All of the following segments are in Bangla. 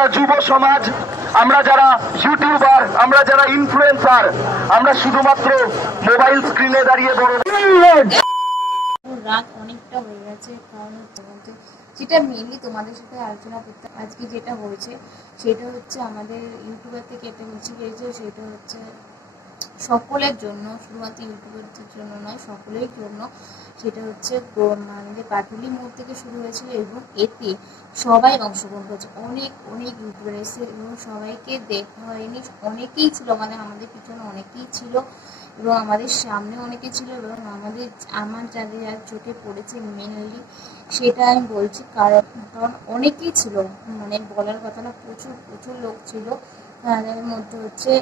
যারা যুব সমাজ, আমরা যারা ইউটিউবার, আমরা যারা ইনফ্লুয়েন্সার, আমরা শুধুমাত্র মোবাইল স্ক্রিনে দাঁড়িয়ে বড় রাত অনেকটা হয়ে গেছে। কারণ যেটা মেনলি তোমাদের সাথে আলোচনা করতে আজকে যেটা হয়েছে সেটা হচ্ছে আমাদের ইউটিউবার থেকে একটা মিছিল হয়েছে। সেটা হচ্ছে সকলের জন্য, শুধুমাত্র ইউটিউবারদের জন্য নয়, সকলের জন্য। সেটা হচ্ছে আমাদের কাটুলি মোড় থেকে শুরু হয়েছিল এবং এতে সবাই অংশগ্রহণ করেছে। অনেক অনেক ইউটিউবার এসে এবং সবাইকে দেখা হয়নি, অনেকেই ছিল, মানে আমাদের পিছনে অনেকেই ছিল এবং আমাদের সামনে অনেকে ছিল এবং আমার যাদের চোখে পড়েছে মেনলি সেটা আমি বলছি। কারণ অনেকেই ছিল, মানে বলার কথা না, প্রচুর প্রচুর লোক ছিল। তাদের মধ্যে হচ্ছে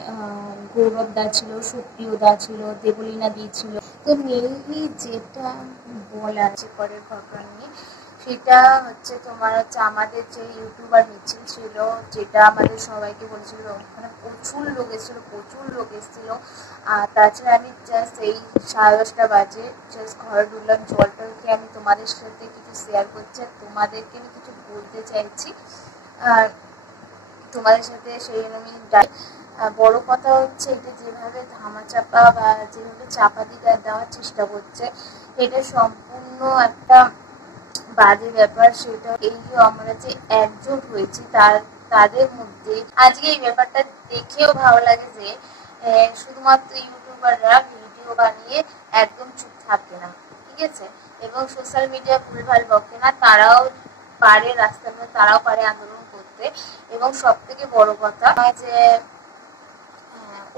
গৌরব দা ছিল, সুপ্রিয় দা ছিল, দেবলীনা দি ছিল। তো মেনলি যেটা বলা আছে পরের ঘটনা নিয়ে, সেটা হচ্ছে তোমার হচ্ছে আমাদের যে ইউটিউবার মিছিল ছিল, যেটা আমাদের সবাইকে বলেছিল, ওখানে প্রচুর লোক এসেছিল। আর তাছাড়া আমি জাস্ট এই 10:30 বাজে জাস্ট ঘরে ঢুকলাম, জলটাকে আমি তোমাদের সাথে কিছু শেয়ার করছি আর তোমাদেরকে আমি কিছু বলতে চাইছি। আর তোমাদের সাথে সেই আমি বড় কথা হচ্ছে এটা যেভাবে ধামাচাপা বা যেভাবে চাপা দিয়ে দেওয়ার চেষ্টা করছে, এটা সম্পূর্ণ একটা বাজে ব্যাপার। সেটা এই যে আমরা যে একজোট হয়েছি তাদের মধ্যে আজকে এই ব্যাপারটা দেখেও ভালো লাগে যে শুধুমাত্র ইউটিউবাররা ভিডিও বানিয়ে একদম চুপ থাকে না, ঠিক আছে, এবং সোশ্যাল মিডিয়া ভুলভাল বকে না, তারাও পারে রাস্তার মধ্যে, তারাও পারে আন্দোলন করতে। এবং সব থেকে বড় কথা যে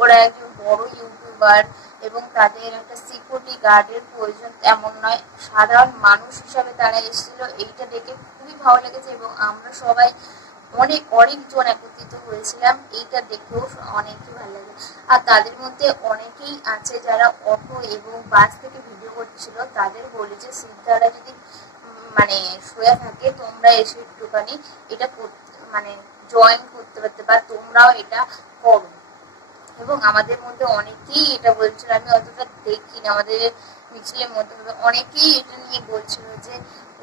ওরা একজন বড় ইউটিউবার এবং তাদের একটা সিকিউরিটি গার্ডের প্রয়োজন এমন নয়, সাধারণ মানুষ হিসাবে তারা এসেছিল। এইটা দেখে খুবই ভালো লেগেছে এবং আমরা সবাই অনেকজন একত্রিত হয়েছিলাম, এইটা দেখেও অনেকই ভালো লাগে। আর তাদের মধ্যে অনেকেই আছে যারা অটো এবং বাস থেকে ভিডিও করছিল। তাদের বলি যে সিদ্ধারা যদি মানে শুয়ে থাকে, তোমরা এসে একটুখানি এটা করতে মানে জয়েন করতে পারতে বা তোমরাও এটা করো। এবং আমাদের মধ্যে অনেকেই এটা বলছিল, আমি অতটা দেখি না আমাদের মিছিলের মধ্যে, অনেকেই এটা নিয়ে বলছিল যে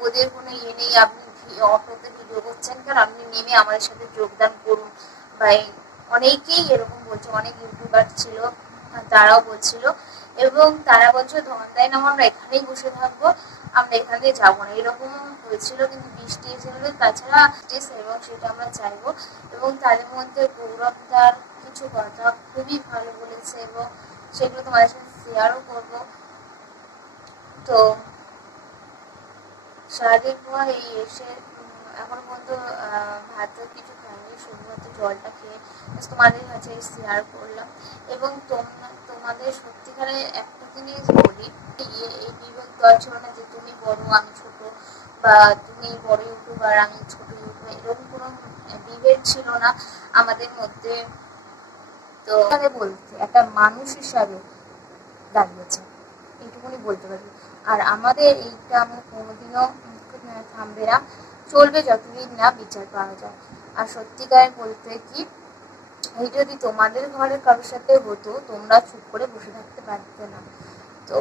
ওদের কোনো ইয়ে নেই, আপনি অটোতে ভিডিও করছেন কারণ আপনি নেমে আমাদের সাথে যোগদান করুন। বা অনেকেই এরকম বলছে, অনেক ইউটিউবার ছিল তারাও বলছিল এবং তারা বলছে ধন্দায় না, আমরা এখানেই বসে থাকবো, আমরা এখান থেকে যাবো না, এরকম হয়েছিল। কিন্তু বৃষ্টি এসেছিল, তাছাড়া এবং সেটা আমরা চাইবো। এবং তাদের মধ্যে গৌরবদার কিছু কথা খুবই ভালো বলেছে এবং সেগুলো তোমাদের সাথে শেয়ারও করবো। তো সারাদিন পর এই এসে এখন পর্যন্ত ভাত কিছু খাইনি, শুধুমাত্র জলটা খেয়ে তোমাদের কাছে শেয়ার করলাম। এবং তোমাদের সত্যিকারের একটা জিনিস বলি, এই বিবেক দেওয়া ছিল না যে তুমি বড় আমি ছোট বা তুমি বড় ইউটিউবার আমি ছোট ইউটিউবার, এরকম কোনো বিভেদ ছিল না আমাদের মধ্যে। তো বলতে একটা মানুষ হিসাবে দাঁড়িয়েছে, এইটুকুনি বলতে পারি। আর আমাদের এইটা আমরা কোনোদিনও থামবে না, চলবে যতদিন না বিচার পাওয়া যায়। আর সত্যিকার বলতে কি, এই যদি তোমাদের ঘরের কারোর সাথে হতো, তোমরা চুপ করে বসে থাকতে পারতে না। তো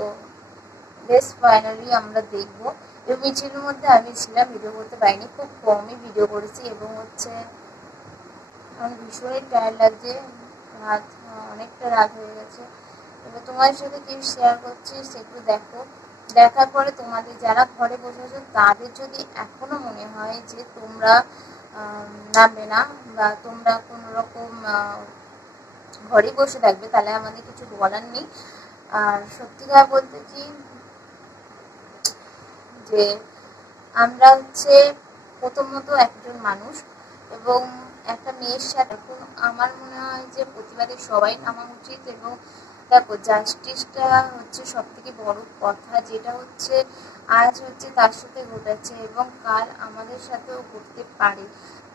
বেশ ফাইনালি আমরা দেখবো। এই মিছিলের মধ্যে আমি ছিলাম, ভিডিও করতে পারিনি, খুব কমই ভিডিও করেছি এবং হচ্ছে আমার ভীষণই টায়ার্ড লাগছে, অনেকটা রাত হয়ে গেছে। এবার তোমার সাথে কি শেয়ার করছি সেগুলো দেখো। দেখার পরে তোমাদের যারা ঘরে বসে আছো তাদের যদি এখনো মনে হয় যে তোমরা নামবে না বা তোমরা কোনো রকম ঘরে বসে থাকবে, তাহলে আমাদের কিছু বলার নেই। আর সত্যিকার বলতে কি যে আমরা হচ্ছে প্রথমত একজন মানুষ এবং একটা মেয়ের সাথে এখন আমার মনে হয় যে প্রতিবাদে সবাই নামা উচিত। এবং দেখো জাস্টিসটা হচ্ছে সব থেকে বড় কথা, যেটা হচ্ছে আজ হচ্ছে তার সাথে ঘটেছে এবং কাল আমাদের সাথেও ঘটতে পারে।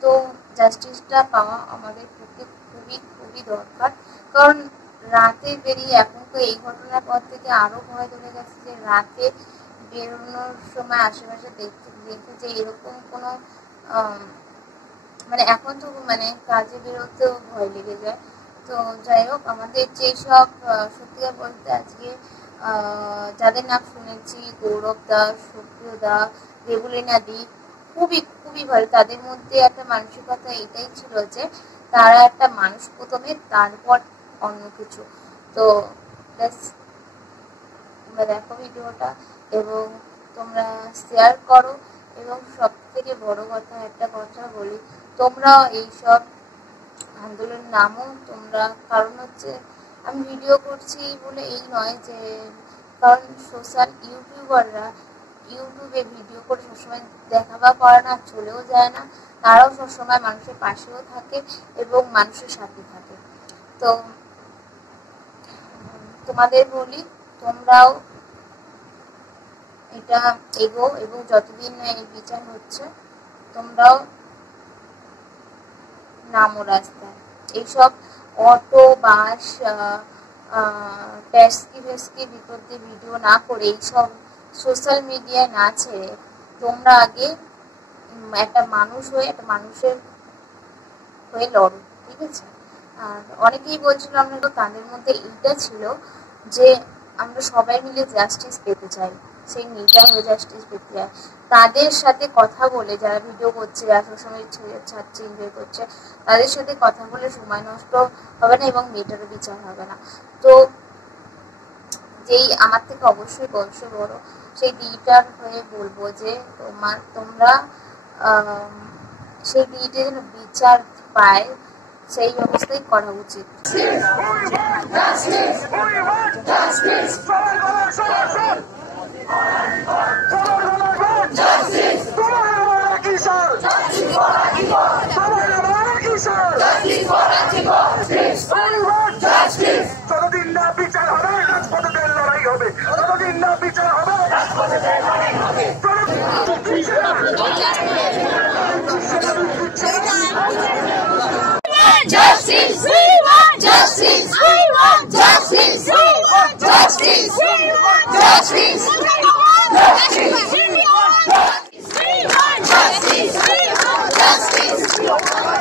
তো জাস্টিসটা পাওয়া আমাদের পক্ষে খুবই খুবই দরকার। কারণ রাতে বেরিয়ে এখন তো এই ঘটনার পর থেকে আরো ভয় ধরে গেছে যে রাতে বেরোনোর সময় আশেপাশে দেখতে যে এরকম কোনো মানে এখন তো মানে কাজে বেরোতেও ভয় লেগে যায়। তো যাই হোক, আমাদের যেসব সত্যিকার বলতে আজকে যাদের নাম শুনেছি, গৌরব দা, সুপ্রিয় দা, দেবলীনা দি, খুবই খুবই ভালো। তাদের মধ্যে একটা মানসিকতা এটাই ছিল যে তারা একটা মানুষ প্রথমে, তারপর অন্য কিছু। তো তোমরা দেখো ভিডিওটা এবং তোমরা শেয়ার করো। এবং সব থেকে বড় কথা, একটা কথা বলি, তোমরা এইসব আন্দোলন নামও তোমরা, কারণ হচ্ছে আমি ভিডিও করছি বলে এই নয় যে, কারণ সোশ্যাল ইউটিউবাররা ইউটিউবে ভিডিও করে সবসময় দেখাবা করে না, চলেও যায় না, তারাও সবসময় মানুষের পাশেও থাকে এবং মানুষের সাথে থাকে। তো তোমাদের বলি, তোমরাও এটা এগো এবং যতদিন না এই বিচার হচ্ছে তোমরাও নামো রাস্তায়। এইসব অটো, বাস, ট্যাক্সি ভিতর দিয়ে ভিডিও না করে, এইসব সোশ্যাল মিডিয়ায় না ছেড়ে তোমরা আগে একটা মানুষ হয়ে, একটা মানুষের হয়ে লড়ো, ঠিক আছে? আর অনেকেই বলছিল, আমরা তাদের মধ্যে এইটা ছিল যে আমরা সবাই মিলে জাস্টিস পেতে চাই, সেই নির্যাতন হয়ে জাস্টিস পেতে চাই। তাদের সাথে কথা বলে, যারা ভিডিও করছে, যারা সবসময় ছাড়ছে, এনজয় করছে, তাদের সাথে কথা বলে সময় নষ্ট হবে না এবং মেয়েটারও বিচার হবে না। তো যেই আমার থেকে অবশ্যই বয়স বড়, সেই দিটার হয়ে বলবো যে তোমরা সেই দিটা যেন বিচার পায়, সেই ব্যবস্থাই করা উচিত। যতদিন না বিচার হবে রাজপথের লড়াই হবে, যতদিন না বিচার হবে রাজপথের লড়াই হবে। Justice! We want justice! We want justice! We want justice! We want justice! We want justice! We want justice! We want justice! We want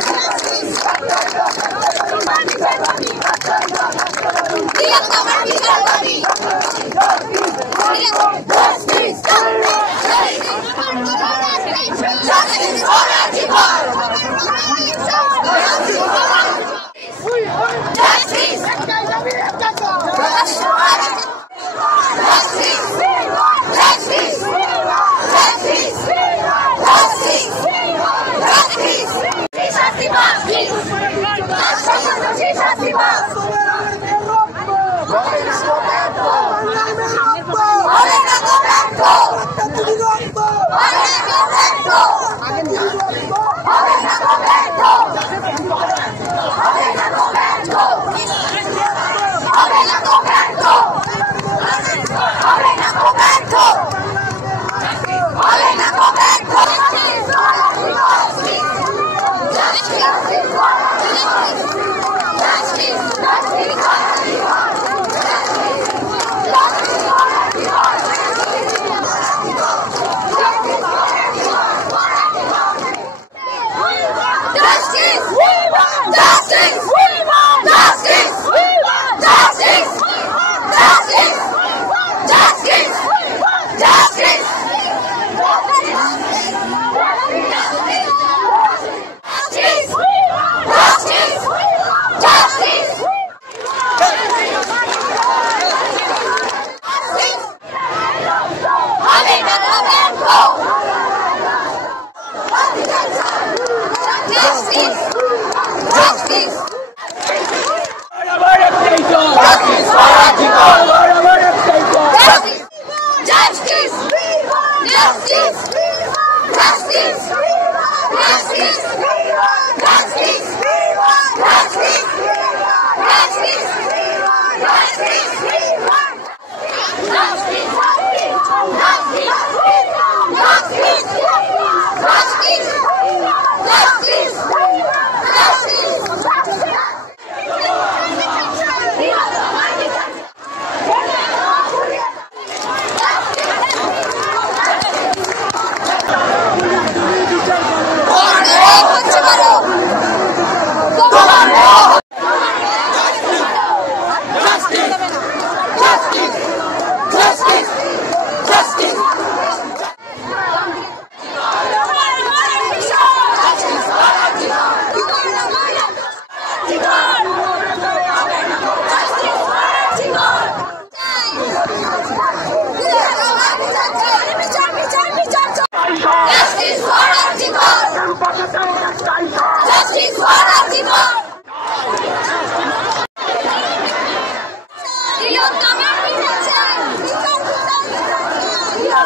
Justice!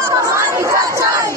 সমান বিচার চাই।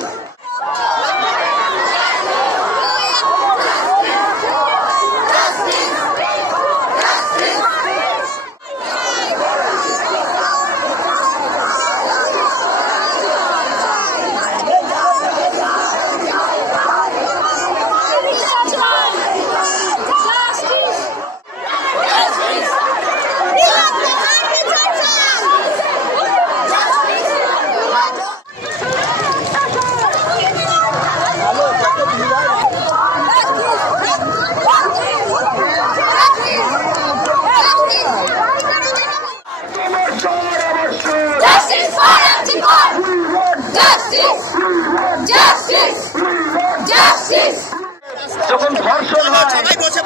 যখন ধর্ষণ হয়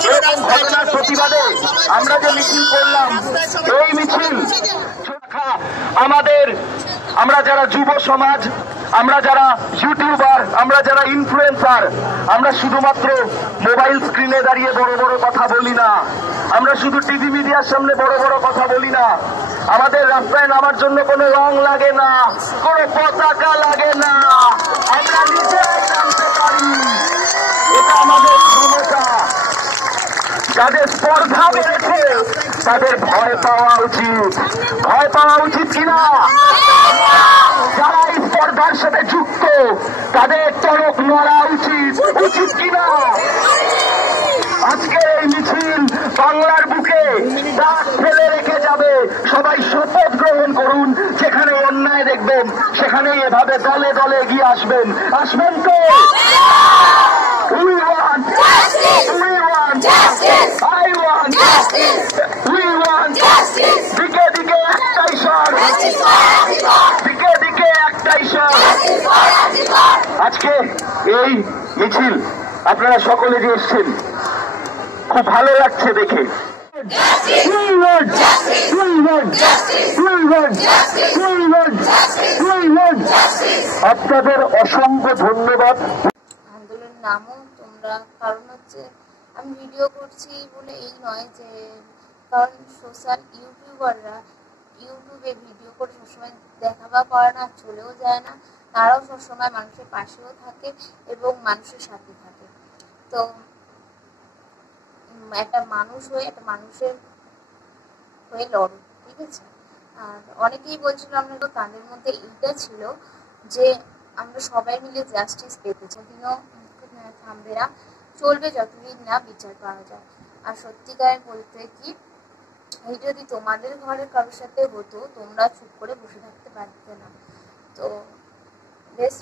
এরকম ঘটনার প্রতিবাদে আমরা যে মিছিল করলাম, এই মিছিল আমরা যারা যুব সমাজ, আমরা যারা ইউটিউবার, আমরা যারা ইনফ্লুয়েন্সার, আমরা শুধুমাত্র মোবাইল স্ক্রিনে দাঁড়িয়ে বড় বড় কথা বলি না, আমরা শুধু টিভি মিডিয়ার সামনে বড় বড় কথা বলি না। আমাদের রাস্তায় নামার জন্য কোনো রং লাগে না, কোনো পতাকা লাগে না, আমরা নিজেরাই নামতে পারি। এটা আমাদের ক্ষমতা। যাদের স্পর্ধা বেড়েছে তাদের ভয় পাওয়া উচিত। ভয় পাওয়া উচিত কিনা? যারা এই স্পর্ধার সাথে যুক্ত তাদের টনক নড়া উচিত, উচিত কিনা? আজকের এই মিছিল বাংলার বুকে দাগ ফেলে রেখে যাবে। সবাই শপথ গ্রহণ করুন, যেখানে অন্যায় দেখবেন সেখানে এভাবে দলে দলে এগিয়ে আসবেন। আসবেন তো? We want justice. We want justice. I want justice. We want justice. দিকে দিকে একটাই স্বর, দিকে দিকে একটাই স্বর। আজকে এই মিছিল আপনারা সকলে যে এসছেন, খুব ভালো লাগছে দেখে। We want justice. We want justice. We want justice. We want justice. We want justice. আপনাদের অসংখ্য ধন্যবাদ। আন্দোলন নামও তোমরা, কারণ হচ্ছে আমি ভিডিও করছি বলে এই নয়, যে কারণ সোশ্যাল ইউটিউবাররা ইউটিউবে ভিডিও করে সবসময় দেখা বা করে না, চলেও যায় না, তারাও সবসময় মানুষের পাশেও থাকে এবং মানুষের সাথে থাকে। তো একটা মানুষ হয়ে একটা মানুষের হয়ে লড়ো, ঠিক আছে? আর অনেকেই বলছিল আমরা তো, তাদের মধ্যে এইটা ছিল যে আমরা সবাই মিলে জাস্টিস পেতে চাই, দিনও থামবে না, চলবে যতদিন না বিচার পাওয়া যায়। আর সত্যিকার বলতে কি, এই যদি তোমাদের ঘরে কারোর সাথে হতো, তোমরা চুপ করে বসে থাকতে পারতে না। তো বেশ